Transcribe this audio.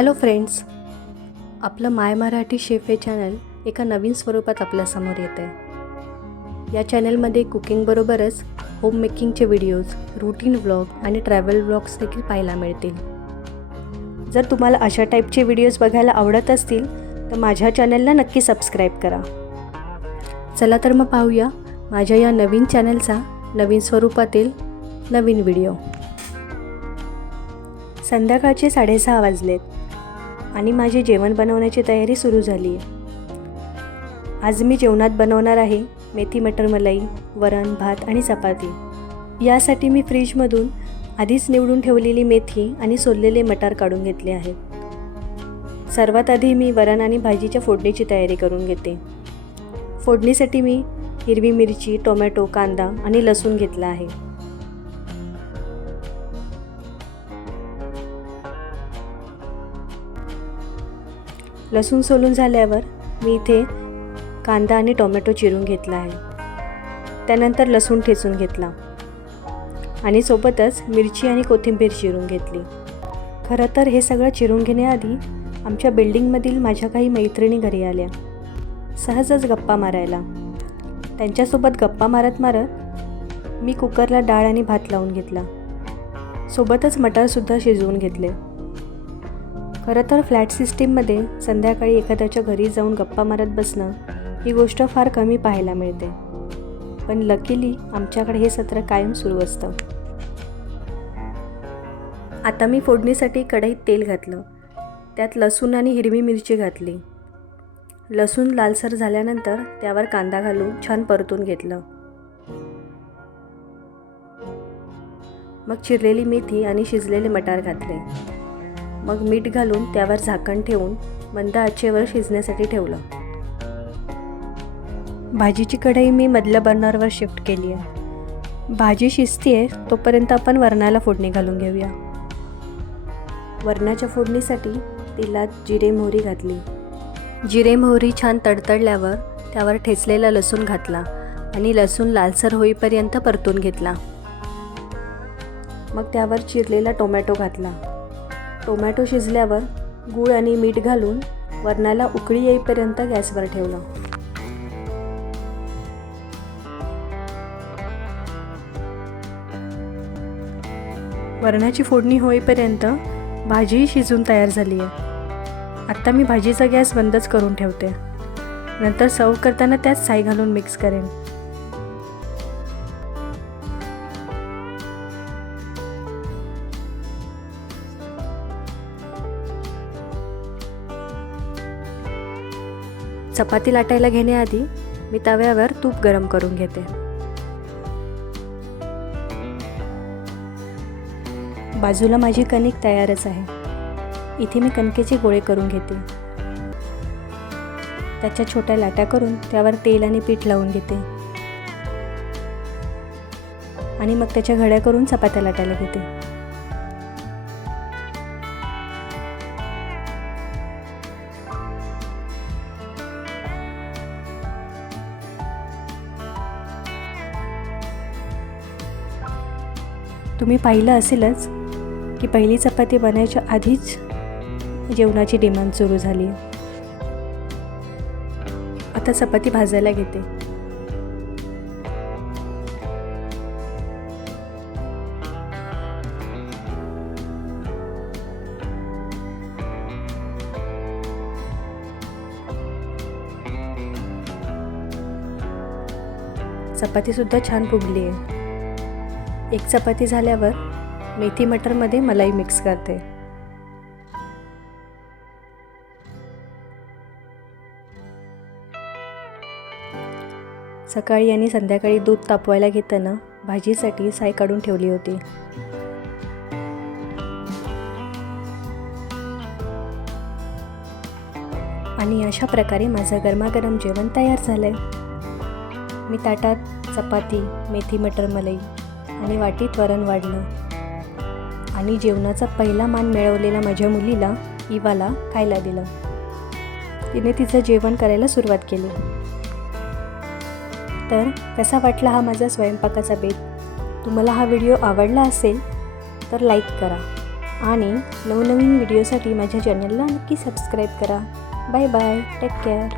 Hello friends, आपलं माय Marathi chef हे channel एका नवीन स्वरूपात आपल्यासमोर येत आहे। या चॅनलमध्ये कुकिंगबरोबरच होम मेकिंगचे व्हिडिओज, रूटीन व्लॉग आणि ट्रॅव्हल व्लॉग्स देखील पाहायला मिळतील। जर तुम्हाला अशा टाईपचे व्हिडिओज बघायला आवडत असतील तर माझ्या चॅनलला नक्की सबस्क्राईब करा। चला तर मग पाहूया माझ्या या नवीन चॅनलचा नवीन स्वरूपातील नवीन व्हिडिओ। संध्याकाळचे 6:30 वाजलेत आणि माझे जेवण बनवण्याची तयारी सुरू झाली आहे। आज मी जेवणात बनवणार आहे मेथी मटर मलाई, वरण, भात आणि चपाती। यासाठी मी फ्रीजमधून आधीच निवडून ठेवलेली मेथी आणि सोललेले मटार काढून घेतले आहेत। सर्वात आधी मी वरण आणि भाजीच्या फोडणीची तयारी करून घेते। फोडणीसाठी मी हिरवी मिरची, टोमॅटो, कांदा आणि लसूण घेतला आहे। लसूण सोलून झाल्यावर मी इथे कांदा आणि टोमॅटो चिरून घेतला आहे। त्यानंतर लसूण ठेचून घेतला आणि सोबतच मिरची आणि कोथिंबीर चिरून घेतली। खरं तर हे सगळं चिरून घेण्याआधी आमच्या बिल्डिंगमधील माझ्या काही मैत्रिणी घरी आल्या, सहजच गप्पा मारायला। त्यांच्यासोबत गप्पा मारत मारत मी कुकरला डाळ आणि भात लावून घेतला, सोबतच मटारसुद्धा शिजवून घेतले। खरं तर फ्लॅट सिस्टीममध्ये संध्याकाळी एखाद्याच्या घरी जाऊन गप्पा मारत बसणं ही गोष्ट फार कमी पाहायला मिळते, पण लकीली आमच्याकडे हे सत्र कायम सुरू असतं। आता मी फोडणीसाठी कढईत तेल घातलं, त्यात लसूण आणि हिरवी मिरची घातली। लसूण लालसर झाल्यानंतर त्यावर कांदा घालून छान परतून घेतलं। मग चिरलेली मेथी आणि शिजलेले मटार घातले। मग मीठ घालून त्यावर झाकण ठेवून मंद आचेवर शिजण्यासाठी ठेवलं। भाजीची कढई मी मधल्या बर्नरवर शिफ्ट केली आहे। भाजी शिजते तोपर्यंत आपण वरणाला फोडणी घालून घेऊया। वरणाच्या फोडणीसाठी तेलात जिरे मोहरी घातली। जिरे मोहरी छान तडतडल्यावर त्यावर ठेचलेला लसूण घातला आणि लसूण लालसर होईपर्यंत परतून घेतला। मग त्यावर चिरलेला टोमॅटो घातला। टोमॅटो शिजल्यावर गूळ आणि मीठ घालून वरणाला उकळी येईपर्यंत गॅसवर ठेवलं। वरणाची फोडणी होईपर्यंत भाजी शिजून तयार झाली आहे। आता मी भाजीचा गॅस बंदच करून ठेवते, नंतर सर्व करताना त्यात साई घालून मिक्स करेन। चपाती लाटायला घेण्याआधी मी तव्यावर तूप गरम करून घेते। बाजूला माझी कणिक तयारच आहे। इथे मी कणकेचे गोळे करून घेते। त्याच्या छोट्या लाट्या करून त्यावर तेल आणि पीठ लावून घेते आणि मग त्याच्या घड्या करून चपात्या लाटायला घेते। तुम्ही पाहिलं असेलच की पहिली चपाती बनायच्या आधीच जेवणाची डिमांड सुरू झाली। आता चपाती भाजायला घेते। चपाती सुद्धा छान फुगली आहे। एक चपाती झाल्यावर मेथी मटरमध्ये मलाई मिक्स करते। सकाळी आणि संध्याकाळी दूध तापवायला घेताना भाजीसाठी साई काढून ठेवली होती। आणि अशा प्रकारे माझं गरमागरम जेवण तयार झालंय। मी ताटात चपाती, मेथी मटर मलाई आणि वाटीत वरण वाढलं आणि जेवणाचा पहिला मान मिळवलेल्या माझ्या मुलीला इवाला खायला दिलं। तिने तिचं जेवण करायला सुरुवात केली। तर कसा वाटला हा माझा स्वयंपाकाचा बेत? तुम्हाला हा व्हिडिओ आवडला असेल तर लाईक करा, आणि नवनवीन व्हिडिओसाठी माझ्या चॅनलला नक्की सबस्क्राईब करा. Bye bye. Take care.